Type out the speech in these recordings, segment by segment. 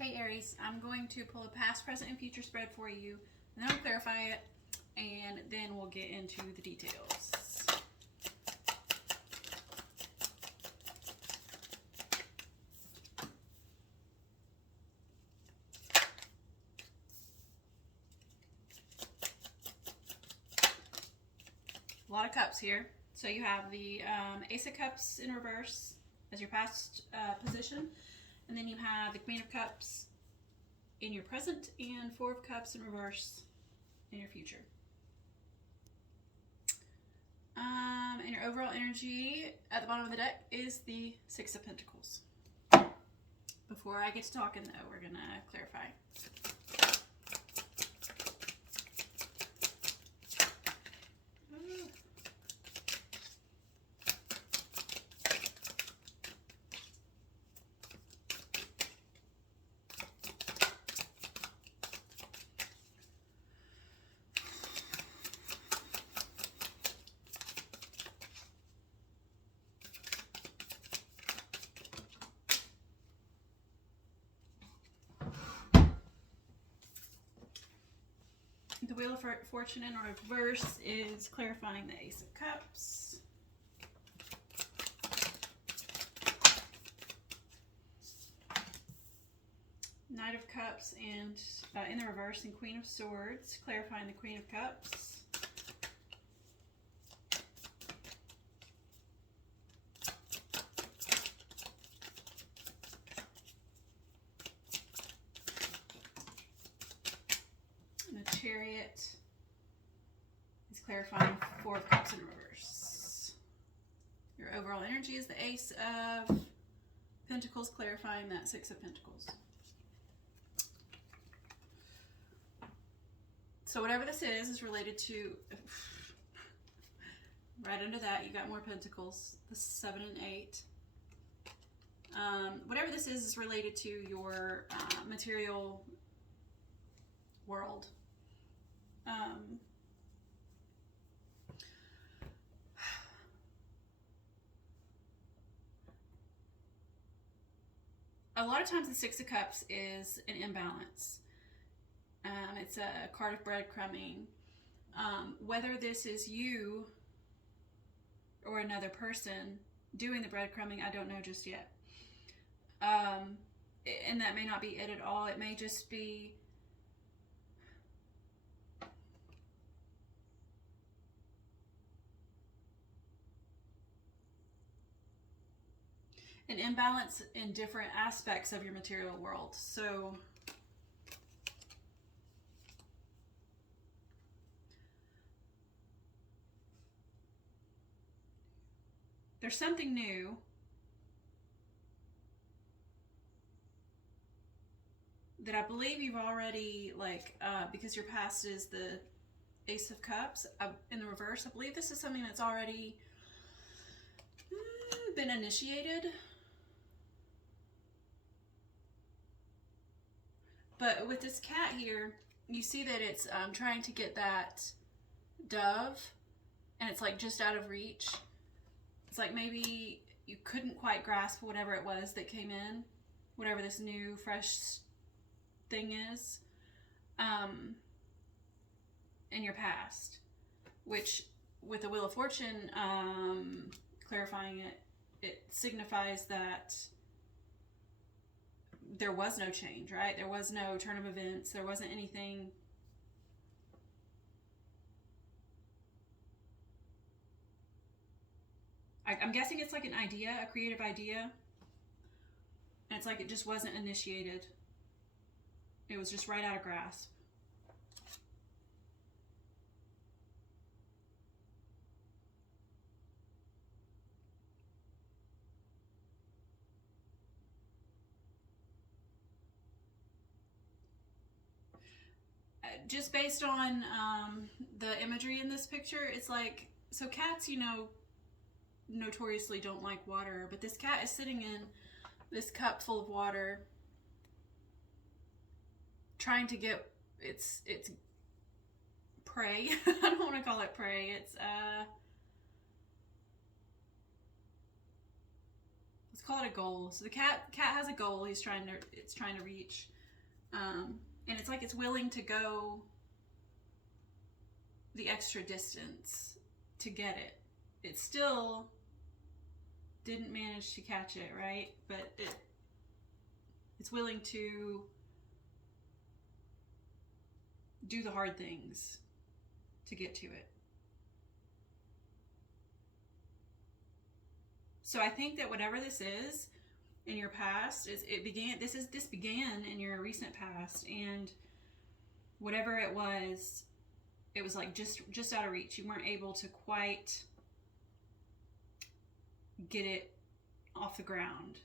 Hey Aries, I'm going to pull a past, present, and future spread for you, and then I'll clarify it, and then we'll get into the details. A lot of cups here. So you have the Ace of Cups in reverse as your past position, and then you have the Queen of Cups in your present and Four of Cups in reverse in your future. And your overall energy at the bottom of the deck is the Six of Pentacles. Before I get to talking though, we're going to clarify. The Wheel of Fortune in reverse is clarifying the Ace of Cups. Knight of Cups and in the reverse, and Queen of Swords, clarifying the Queen of Cups. Chariot is clarifying Four of Cups in reverse. Your overall energy is the Ace of Pentacles, clarifying that Six of Pentacles. So whatever this is related to, right under that you got more Pentacles, the 7 and 8. Whatever this is related to your material world. A lot of times the Six of Cups is an imbalance. It's a card of breadcrumbing. Whether this is you or another person doing the breadcrumbing, I don't know just yet. And that may not be it at all. It may just be an imbalance in different aspects of your material world. So there's something new that I believe you've already, because your past is the Ace of Cups in the reverse. I believe this is something that's already been initiated. But with this cat here, you see that it's trying to get that dove, and it's like just out of reach. It's like maybe you couldn't quite grasp whatever it was that came in, whatever this new, fresh thing is, in your past. Which, with the Wheel of Fortune, clarifying it, it signifies that there was no change, right? There was no turn of events. There wasn't anything. I'm guessing it's like an idea, a creative idea. And it's like it just wasn't initiated. It was just right out of grasp. Just based on the imagery in this picture, it's like, so cats, notoriously don't like water, but this cat is sitting in this cup full of water, trying to get its prey. I don't want to call it prey. Let's call it a goal. So the cat has a goal. It's trying to reach, and it's like it's willing to go the extra distance to get it. It still didn't manage to catch it, right? But it's willing to do the hard things to get to it. So I think that whatever this is in your past this began in your recent past, and whatever it was like just out of reach. You weren't able to quite get it off the ground.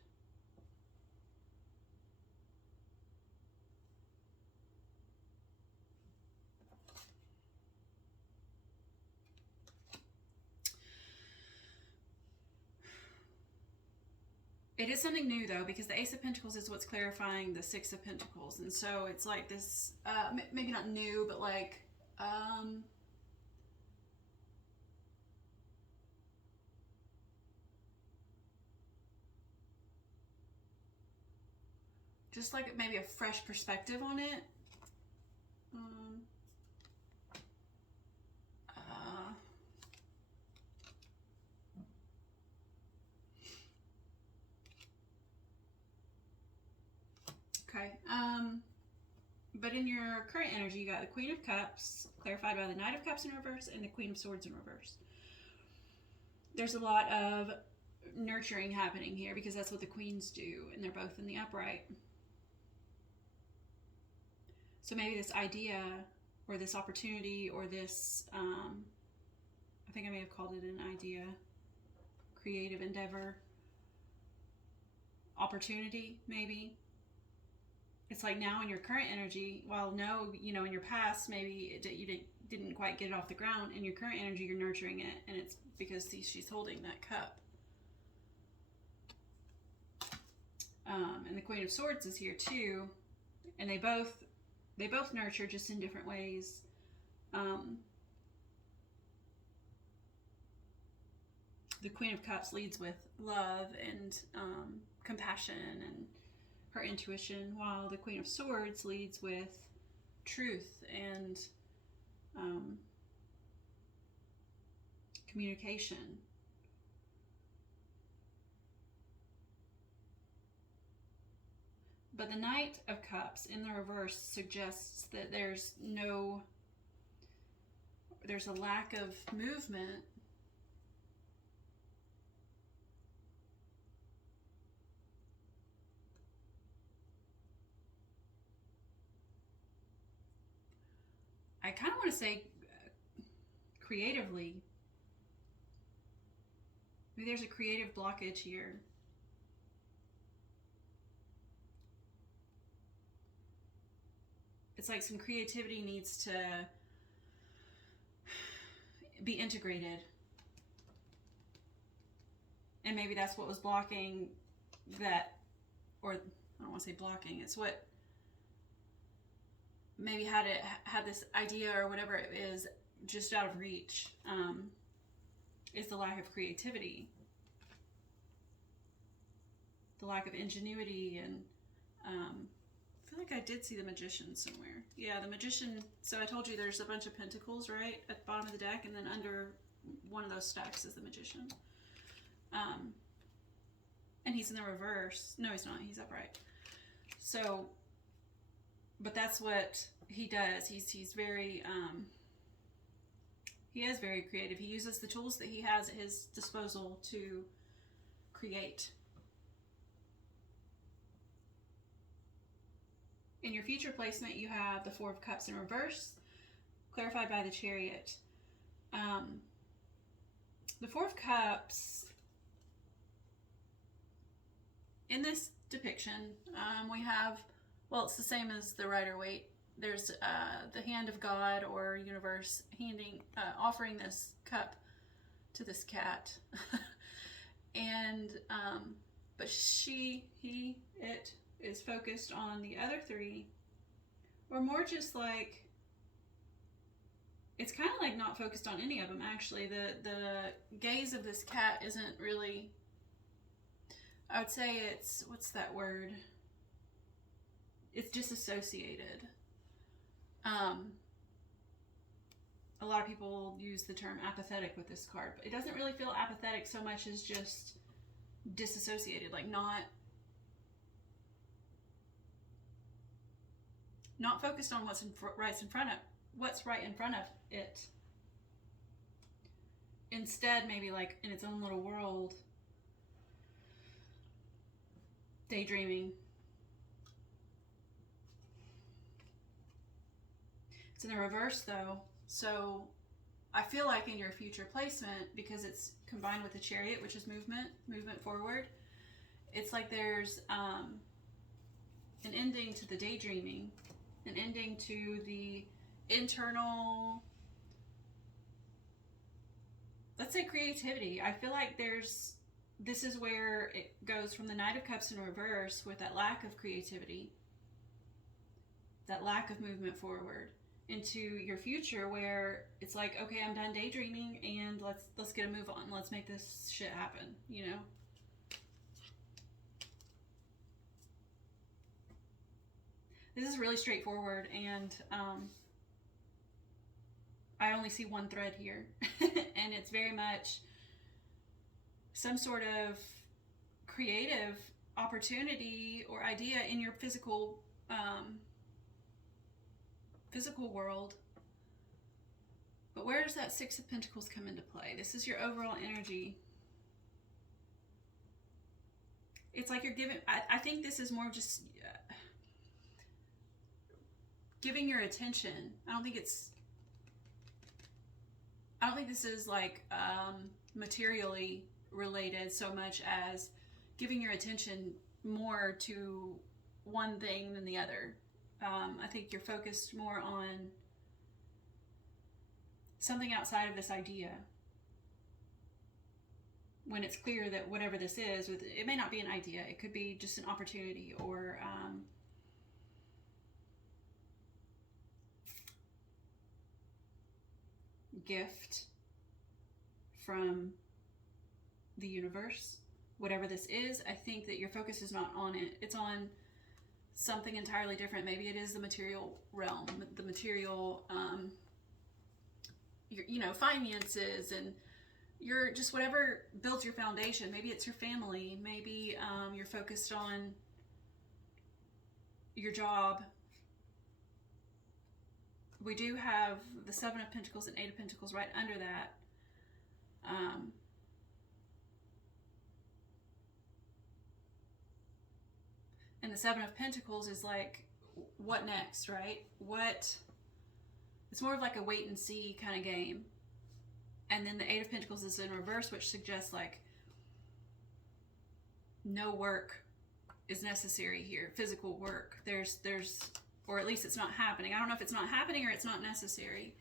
It is something new though, because the Ace of Pentacles is what's clarifying the Six of Pentacles, and so it's like this, maybe not new, but like, just like maybe a fresh perspective on it. Okay. But in your current energy, you got the Queen of Cups, clarified by the Knight of Cups in reverse, and the Queen of Swords in reverse. There's a lot of nurturing happening here, because that's what the queens do, and they're both in the upright. So maybe this idea, or this opportunity, or this, I think I may have called it an idea, creative endeavor, opportunity, maybe. It's like now in your current energy, while no, you know, in your past, maybe you didn't quite get it off the ground. In your current energy, you're nurturing it, and it's because she's holding that cup. And the Queen of Swords is here too, and they both nurture, just in different ways. The Queen of Cups leads with love and compassion and her intuition, while the Queen of Swords leads with truth and communication. But the Knight of Cups in the reverse suggests that there's a lack of movement. I kind of want to say creatively. Maybe there's a creative blockage here. It's like some creativity needs to be integrated. And maybe that's what was blocking that, or I don't want to say blocking, it's what maybe had this idea or whatever it is just out of reach, is the lack of creativity, the lack of ingenuity, and I feel like I did see the Magician somewhere. Yeah, the Magician. So I told you there's a bunch of pentacles right at the bottom of the deck, and then under one of those stacks is the Magician. And he's in the reverse. No, he's not. He's upright. So, but that's what he does. He's very he is very creative. He uses the tools that he has at his disposal to create. In your future placement, you have the Four of Cups in reverse, clarified by the Chariot. The Four of Cups, in this depiction, we have, well, it's the same as the Rider-Waite. There's the hand of God or universe offering this cup to this cat. And, but it is focused on the other three, or more just like, it's kind of like not focused on any of them, actually. The gaze of this cat isn't really I would say it's, what's that word? It's disassociated. A lot of people use the term apathetic with this card, but it doesn't really feel apathetic so much as just disassociated, like not focused on what's right in front of it. Instead, maybe like in its own little world, daydreaming. It's in the reverse though, so I feel like in your future placement, because it's combined with the Chariot, which is movement forward, it's like there's an ending to the daydreaming, an ending to the internal, let's say, creativity. I feel like this is where it goes from the Knight of Cups in reverse with that lack of creativity, that lack of movement forward, into your future where it's like, okay, I'm done daydreaming and let's get a move on. Let's make this shit happen, you know? This is really straightforward, and I only see one thread here. And it's very much some sort of creative opportunity or idea in your physical world. But where does that Six of Pentacles come into play? This is your overall energy. It's like you're giving, I think this is more just giving your attention. I don't think this is like materially related so much as giving your attention more to one thing than the other. I think you're focused more on something outside of this idea, when it's clear that whatever this is, it may not be an idea, it could be just an opportunity or gift from the universe. Whatever this is, I think that your focus is not on it, it's on something entirely different. Maybe it is the material realm, the material, you know, finances, and your just whatever builds your foundation. Maybe it's your family. Maybe you're focused on your job. We do have the Seven of Pentacles and Eight of Pentacles right under that. And the Seven of Pentacles is like, what next, right? It's more of like a wait and see kind of game. And then the Eight of Pentacles is in reverse, which suggests like no work is necessary here, physical work. There's, or at least it's not happening. I don't know if it's not happening or it's not necessary.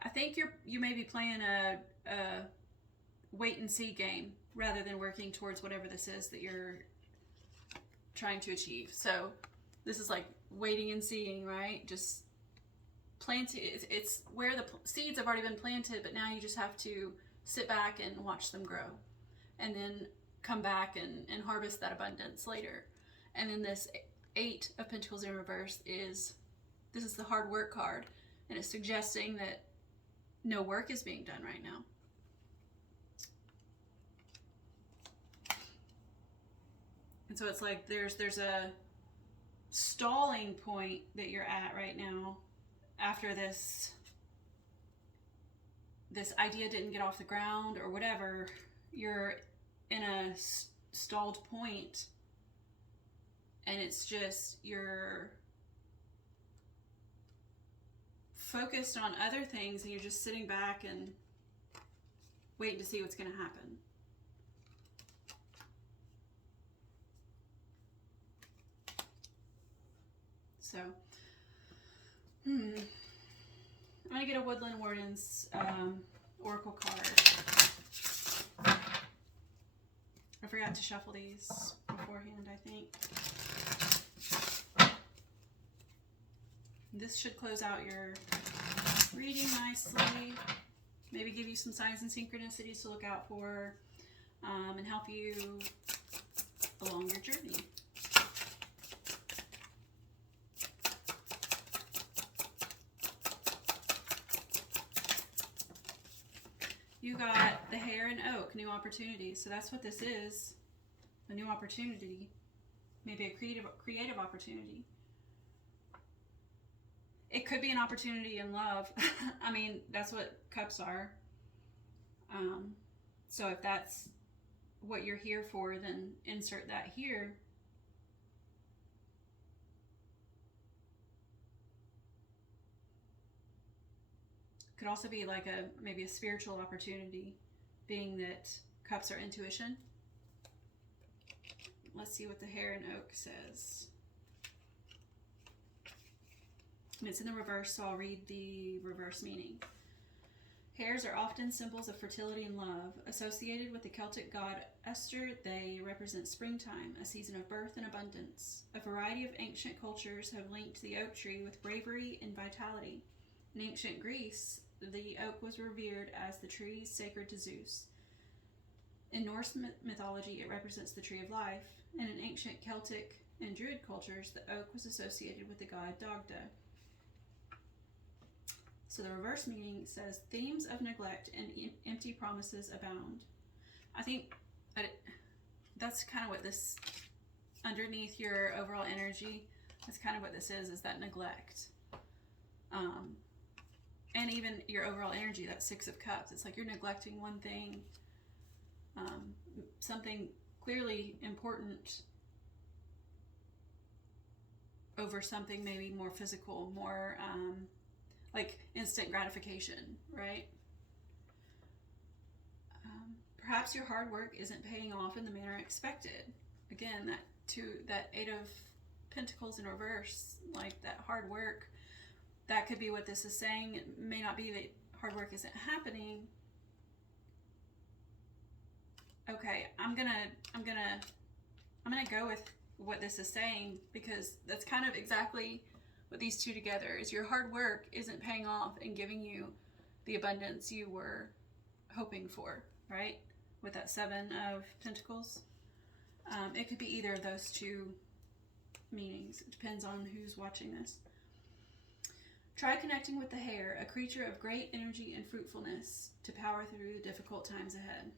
I think you may be playing a wait and see game rather than working towards whatever this is that you're trying to achieve. So this is like waiting and seeing, right? Just planting. It's where the seeds have already been planted, but now you just have to sit back and watch them grow, and then come back and harvest that abundance later. And then this Eight of Pentacles in reverse is the hard work card, and it's suggesting that no work is being done right now. And so it's like there's a stalling point that you're at right now after this idea didn't get off the ground or whatever. You're in a stalled point, and it's just you're focused on other things, and you're just sitting back and waiting to see what's going to happen. So, I'm going to get a Woodland Warden's Oracle card. I forgot to shuffle these beforehand, I think. This should close out your reading nicely. Maybe give you some signs and synchronicities to look out for, and help you along your journey. You got the Hare and Oak, new opportunities. So that's what this is, a new opportunity, maybe a creative opportunity. It could be an opportunity in love. I mean, that's what cups are. So if that's what you're here for, then insert that here. Could also be like maybe a spiritual opportunity, being that cups are intuition. Let's see what the Hare and Oak says. And it's in the reverse, so I'll read the reverse meaning. Hares are often symbols of fertility and love. Associated with the Celtic god Esther, they represent springtime, a season of birth and abundance. A variety of ancient cultures have linked the oak tree with bravery and vitality. In ancient Greece, the oak was revered as the tree sacred to Zeus. In Norse mythology, it represents the tree of life, and in ancient Celtic and Druid cultures, the oak was associated with the god Dagda. So the reverse meaning says, themes of neglect and empty promises abound. I think that's kind of what this, underneath your overall energy, that's kind of what this is that neglect. And even your overall energy, that Six of Cups, it's like you're neglecting one thing, something clearly important, over something maybe more physical, more like instant gratification, right? Perhaps your hard work isn't paying off in the manner expected. Again, that Eight of Pentacles in reverse, like that hard work, that could be what this is saying. It may not be that hard work isn't happening. Okay, I'm gonna go with what this is saying, because that's kind of exactly what these two together is. Your hard work isn't paying off and giving you the abundance you were hoping for, right? With that Seven of Pentacles. It could be either of those two meanings. It depends on who's watching this. Try connecting with the Hare, a creature of great energy and fruitfulness, to power through the difficult times ahead.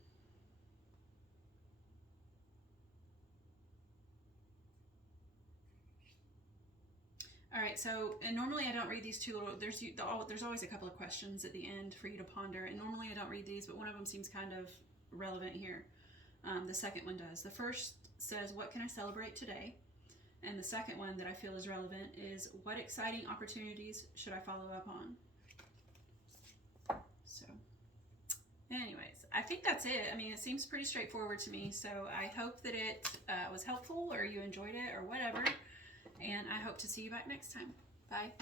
All right, so, and normally I don't read these two little, there's always a couple of questions at the end for you to ponder, and normally I don't read these, but one of them seems kind of relevant here. The second one does. The first says, what can I celebrate today? And the second one that I feel is relevant is, what exciting opportunities should I follow up on? So, anyways, I think that's it. I mean, it seems pretty straightforward to me, so I hope that it was helpful, or you enjoyed it, or whatever. And I hope to see you back next time. Bye.